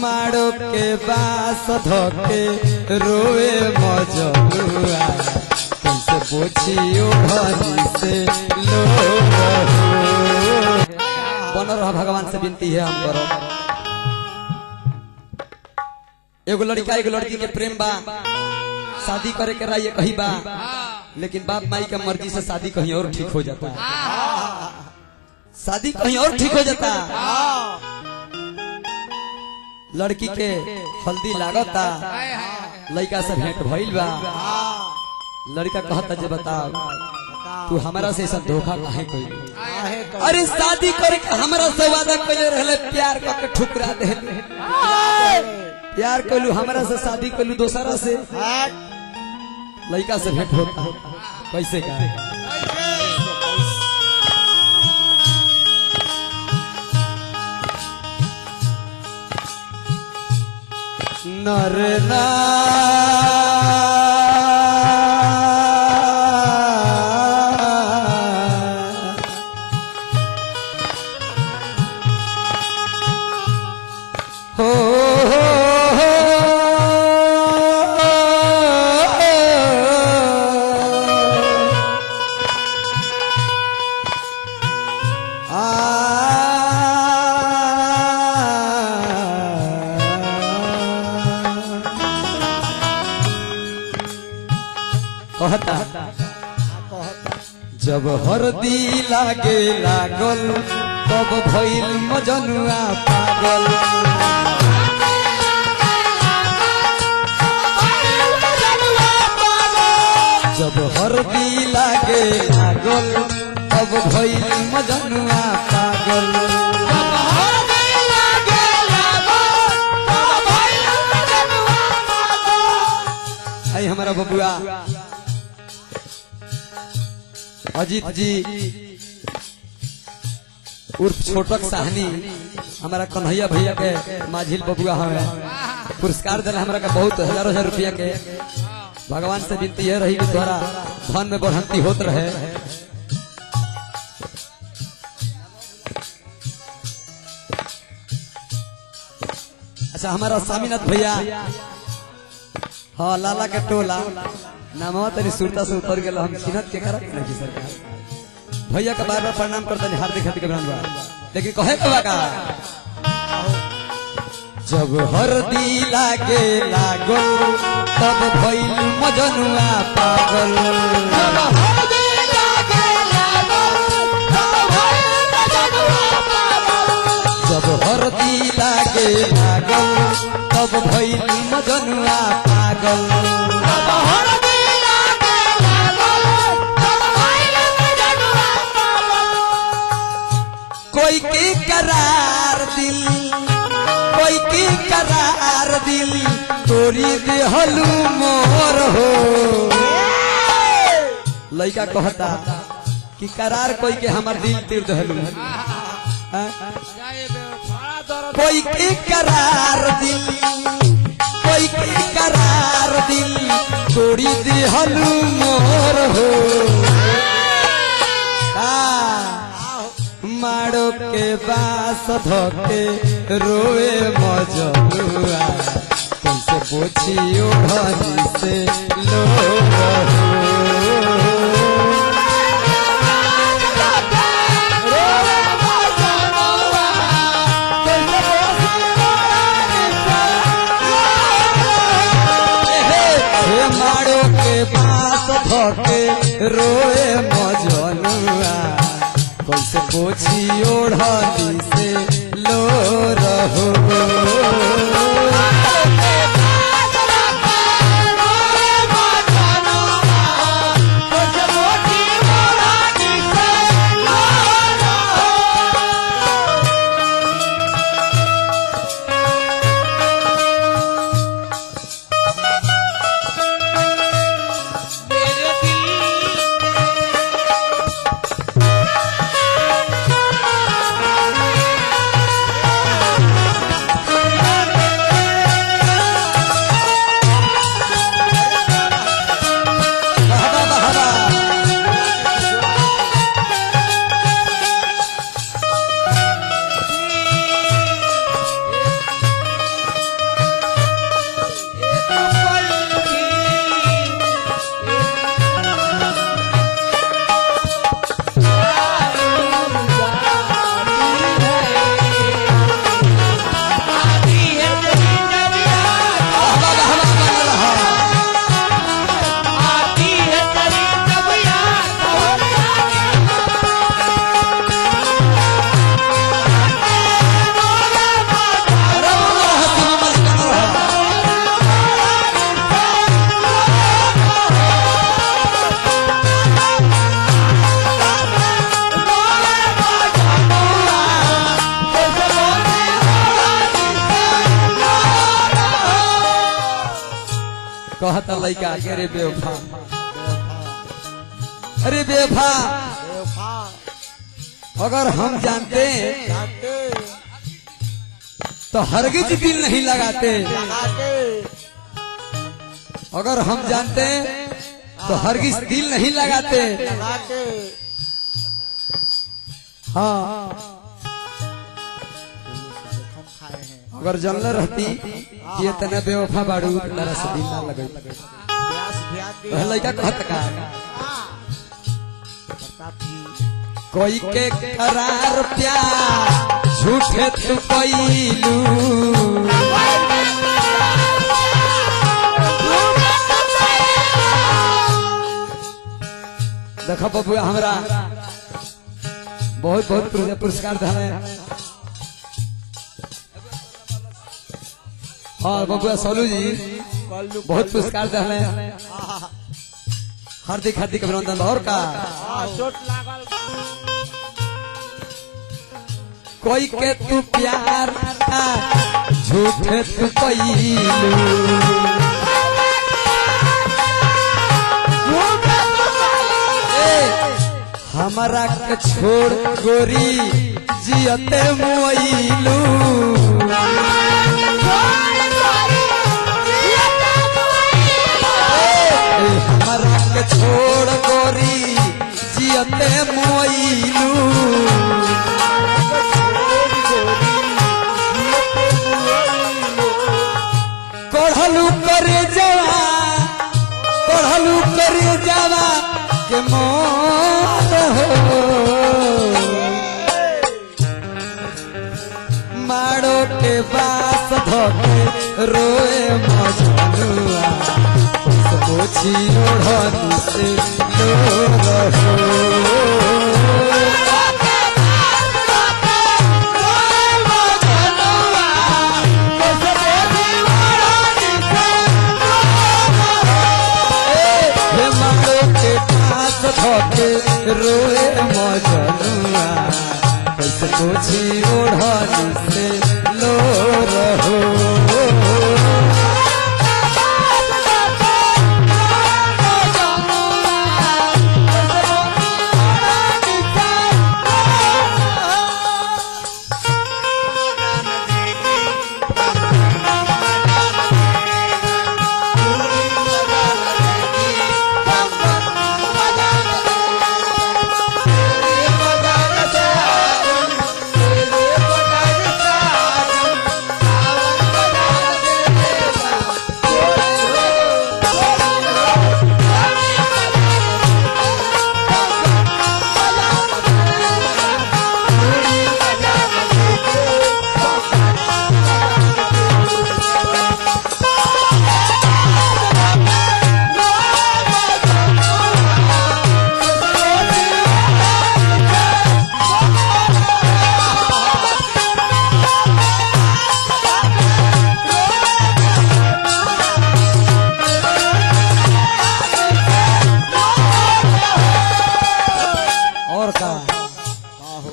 मारो के बास धोके रोए मजनुआ कैसे पोछियो घरी से लो बन रहा भगवान से विनती है हम करो। एगो लड़का एगो लड़की के प्रेम बा शादी करे के राय कही बा लेकिन बाप माई का मर्जी से शादी कहीं और ठीक हो जाता है। शादी कहीं और ठीक हो जाता। लड़की के हल्दी लागता लड़का से भेंट भइल बा। लड़का कहता जे बताओ तू हमारा से ऐसा धोखा काहे कइली? अरे शादी करके हमारा से वादा कइले रहले प्यार करके ठुकरा दे। प्यार कइलू हमारा से शादी कइलू दोसरा से लड़का से भेंट होता कैसे का? नर ना कहता जब हरदी लागे लागल तब भइल मजनुआ पागल। जब हरदी लागे लागल तब भइल मजनुआ पागल। आई हमारा बबुआ अजीत जी उर्फ छोटक साहनी हमारा कन्हैया भैया के माझिल बबुआ हमें पुरस्कार दिला हमरा का बहुत हजारों हजार रुपया के। भगवान से विनती है रही कि तुम्हारा धन में बढ़ंती होत रहे। अच्छा हमारा स्वामीनाथ भैया हाँ लाला के टोला नामवा तरी सुरता से उतर गया हम चिन्हत के करत नहीं सरकार। भैया का बार बार प्रणाम करते हैं हार्दिक हार्दिक अभिनंदन। लेकिन कहे कबा का जब हरदी लागे लागल तब भइल मजनुआ पागल। जब हरदी लागे लागल तब भइल मजनुआ पागल। कोई की करार दिल तोरी देहलू मोर हो। लड़का कहता कि करार कोई के हमार दिल तीर देहलू। कोई की करार दिल तोरी देहलू मोर हो। मारो के बास धोके रोए मजनुआ कैसे पोछियो घरी से लो। मारो के बास धोके रोए मजनुआ कैसे पोछियो घरी से लो रहो। कहता लड़का के रे बेवफा, अरे बेवफा अगर हम जानते तो हरगिज दिल नहीं लगाते, अगर हम जानते तो हरगिज दिल नहीं लगाते। हाँ अगर जानले रहती कि इतना बेवफा बाड़ू तेरा से दिल ना लगे। लड़का कहत का कोई के करार प्यार झूठे तू कैलू, देखो बबुआ हमरा बहुत बहुत पुरस्कार दिले। हाँ बबुआ सोलू जी बहुत पुरस्कार दिले, हार्दिक हार्दिक अभिनंदन। और का कोई के तू प्यार झूठे तू कैलू, हमारा के छोड़ गोरी जियते मुइलू, हमारा के छोड़ गोरी जियते मुइलू। कढ़लू करे जावा के मोर हो, माड़ो के बास धोके रोए मजनुआ, पोछी ओढ़नी से लोर हो। रोए मजनुआ कैसे पोछी ओढ़नी से लोर हो।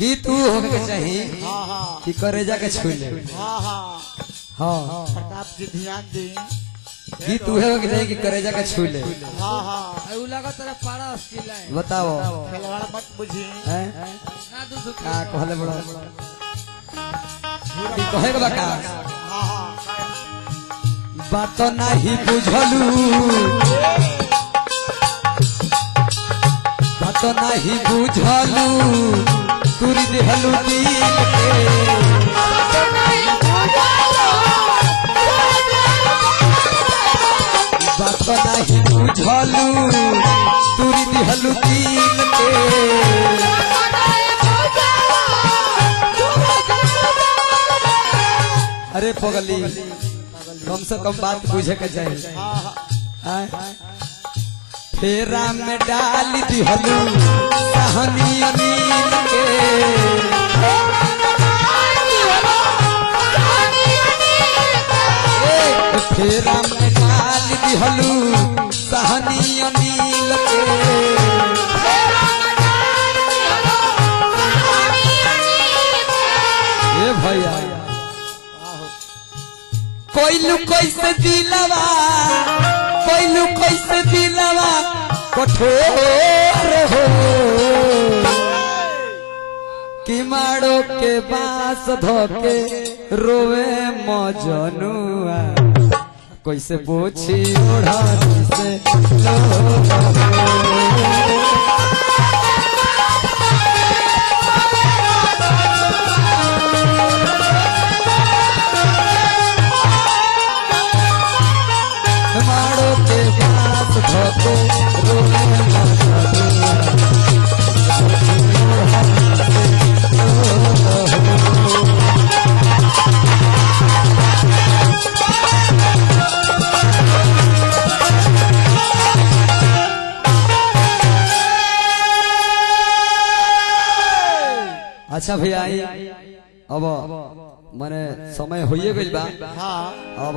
गीत होके चाहिए कि करेजा के छू ले। हाँ प्रताप जी ध्यान दी, गीत उहे होके चाहिए कि करेजा के छू ले। बताओ खिलवाड़ मत बुझी का कहले बड़ा की कहे के बका बात नहीं बुझलू, बात नहीं बुझलू, तुरी देहलू दिल के, बात नहीं बुझलू, तुरी देहलू दिल के। अरे पगली कम से कम बात बुझे के चाहिए। फेरा में डाल दिहलू कहानी अमीन के, फेरा में डाल दिहलू कहानी अमीन के। ये भैया कोई कैसे दिलवा कोइलू कैसे दिलवा कठोर हो कि मारो के बास धोके रोवे मजनुआ कैसे पोछी ओढ़ानी से मारो के बास धोके रोवे मजनुआ अच्छा भैया अब माने समय होइए गइल बा। हाँ अब